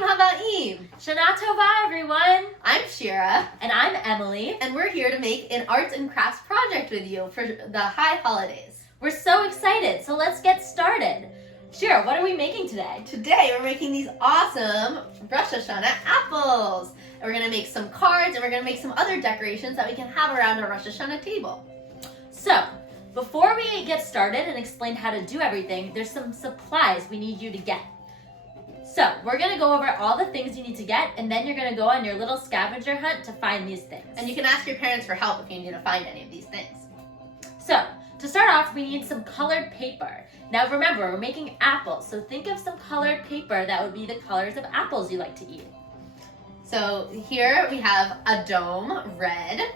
Havaim. Shana Tova, everyone. I'm Shira. And I'm Emily. And we're here to make an arts and crafts project with you for the high holidays. We're so excited, so let's get started. Shira, what are we making today? Today we're making these awesome Rosh Hashanah apples. And we're going to make some cards and we're going to make some other decorations that we can have around our Rosh Hashanah table. So, before we get started and explain how to do everything, there's some supplies we need you to get. So, we're going to go over all the things you need to get, and then you're going to go on your little scavenger hunt to find these things. And you can ask your parents for help if you need to find any of these things. So, to start off, we need some colored paper. Now remember, we're making apples, so think of some colored paper that would be the colors of apples you like to eat. So here we have Adom, red.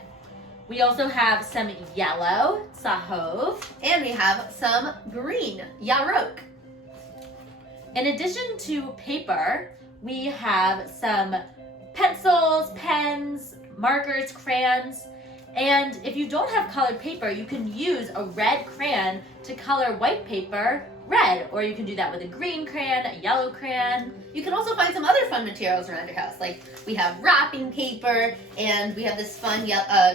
We also have some yellow, sahov. And we have some green, yarok. In addition to paper, we have some pencils, pens, markers, crayons. And if you don't have colored paper, you can use a red crayon to color white paper red, or you can do that with a green crayon, a yellow crayon. You can also find some other fun materials around your house, like we have wrapping paper, and we have this fun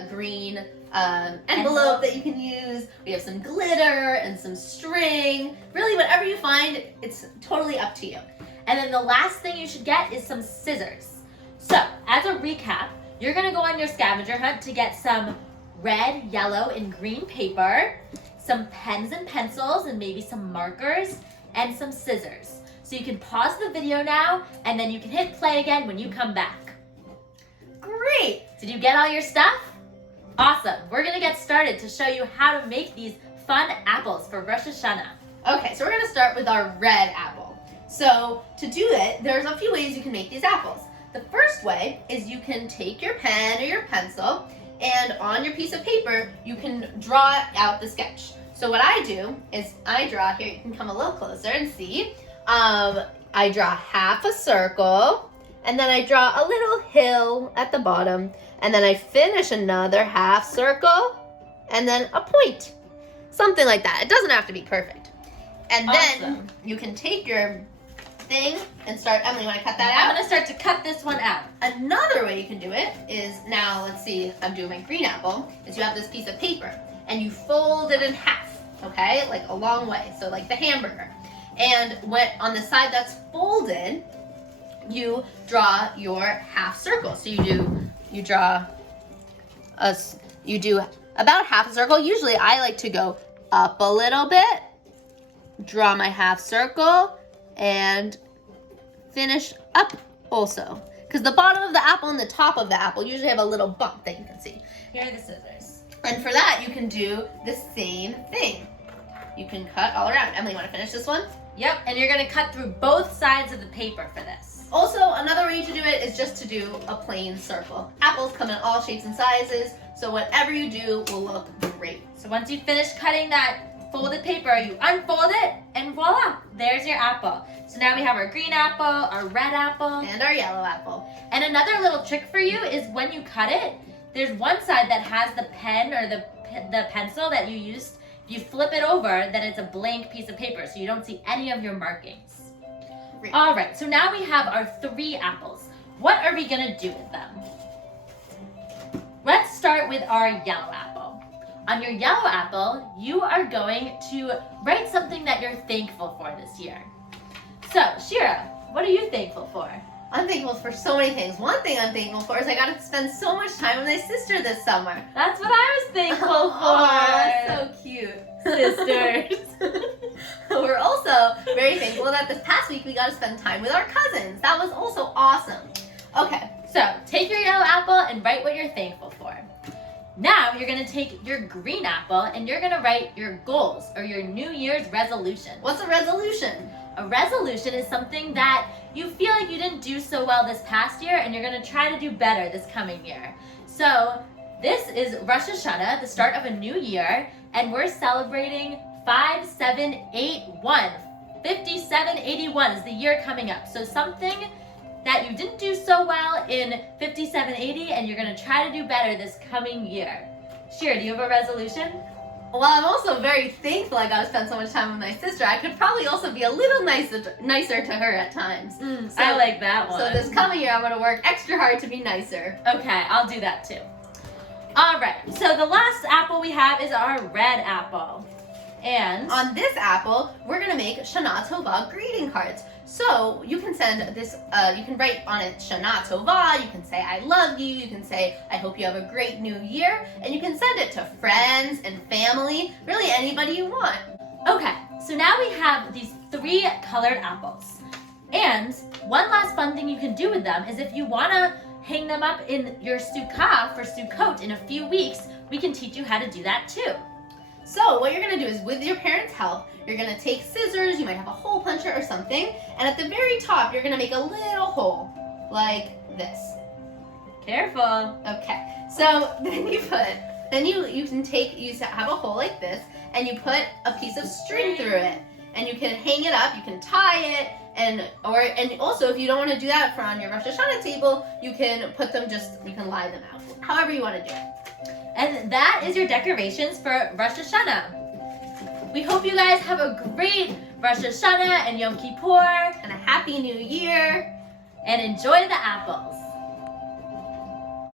green envelope that you can use. We have some glitter and some string. Really, whatever you find, it's totally up to you. And then the last thing you should get is some scissors. So, as a recap, you're gonna go on your scavenger hunt to get some red, yellow, and green paper, some pens and pencils, and maybe some markers, and some scissors. So you can pause the video now, and then you can hit play again when you come back. Great! Did you get all your stuff? Awesome. We're gonna get started to show you how to make these fun apples for Rosh Hashanah. Okay, so we're gonna start with our red apple. So to do it, there's a few ways you can make these apples. The first way is you can take your pen or your pencil, and on your piece of paper, you can draw out the sketch. So what I do is I draw, here you can come a little closer and see. I draw half a circle, and then I draw a little hill at the bottom, and then I finish another half circle, and then a point. Something like that. It doesn't have to be perfect. And then you can take your thing and start. Emily, you want to cut that out? I'm going to start to cut this one out. Another way you can do it is, now let's see, I'm doing my green apple, is you have this piece of paper and you fold it in half, okay? Like a long way, so like the hamburger. And on the side that's folded, you draw your half circle. So you do about half a circle. Usually I like to go up a little bit, draw my half circle, and finish up also. Because the bottom of the apple and the top of the apple usually have a little bump that you can see. Here are the scissors. And for that, you can do the same thing. You can cut all around. Emily, you want to finish this one? Yep, and you're going to cut through both sides of the paper for this. Also, another way to do it is just to do a plain circle. Apples come in all shapes and sizes, so whatever you do will look great. So once you finish cutting that folded paper, you unfold it, and voila, there's your apple. So now we have our green apple, our red apple, and our yellow apple. And another little trick for you is when you cut it, there's one side that has the pen or the pencil that you used. If you flip it over, then it's a blank piece of paper, so you don't see any of your markings. Great. All right, so now we have our 3 apples. What are we gonna do with them? Let's start with our yellow apple. On your yellow apple, you are going to write something that you're thankful for this year. So, Shira, what are you thankful for? I'm thankful for so many things. One thing I'm thankful for is I got to spend so much time with my sister this summer. That's what I was thankful So for. cute. Sisters. We're also very thankful that this past week we got to spend time with our cousins. That was also awesome. Okay. So, take your yellow apple and write what you're thankful for. Now, you're going to take your green apple and you're going to write your goals or your New Year's resolution. What's a resolution? A resolution is something that you feel like you didn't do so well this past year and you're going to try to do better this coming year. So, this is Rosh Hashanah, the start of a new year, and we're celebrating 5781. 5781 is the year coming up. So something that you didn't do so well in 5780 and you're going to try to do better this coming year. Shira, do you have a resolution? while I'm also very thankful I got to spend so much time with my sister, I could probably also be a little nicer to her at times. I like that one. So this coming year, I'm going to work extra hard to be nicer. Okay, I'll do that too. All right, so the last apple we have is our red apple. And on this apple, we're going to make Shana Tova greeting cards. So you can send this, you can write on it Shana Tova, you can say I love you, you can say I hope you have a great new year, and you can send it to friends and family, really anybody you want. Okay, so now we have these 3 colored apples. And one last fun thing you can do with them is if you want to hang them up in your sukkah for Sukkot in a few weeks, we can teach you how to do that too. So what you're going to do is, with your parents' help, you're going to take scissors, you might have a hole puncher or something, and at the very top, you're going to make a little hole, like this. Careful. Okay, so then you have a hole like this, and you put a piece of string through it, and you can hang it up, you can tie it, and also if you don't want to do that for on your Rosh Hashanah table, you can you can lie them out, however you want to do it. And that is your decorations for Rosh Hashanah. We hope you guys have a great Rosh Hashanah and Yom Kippur And a Happy New Year! and enjoy the apples.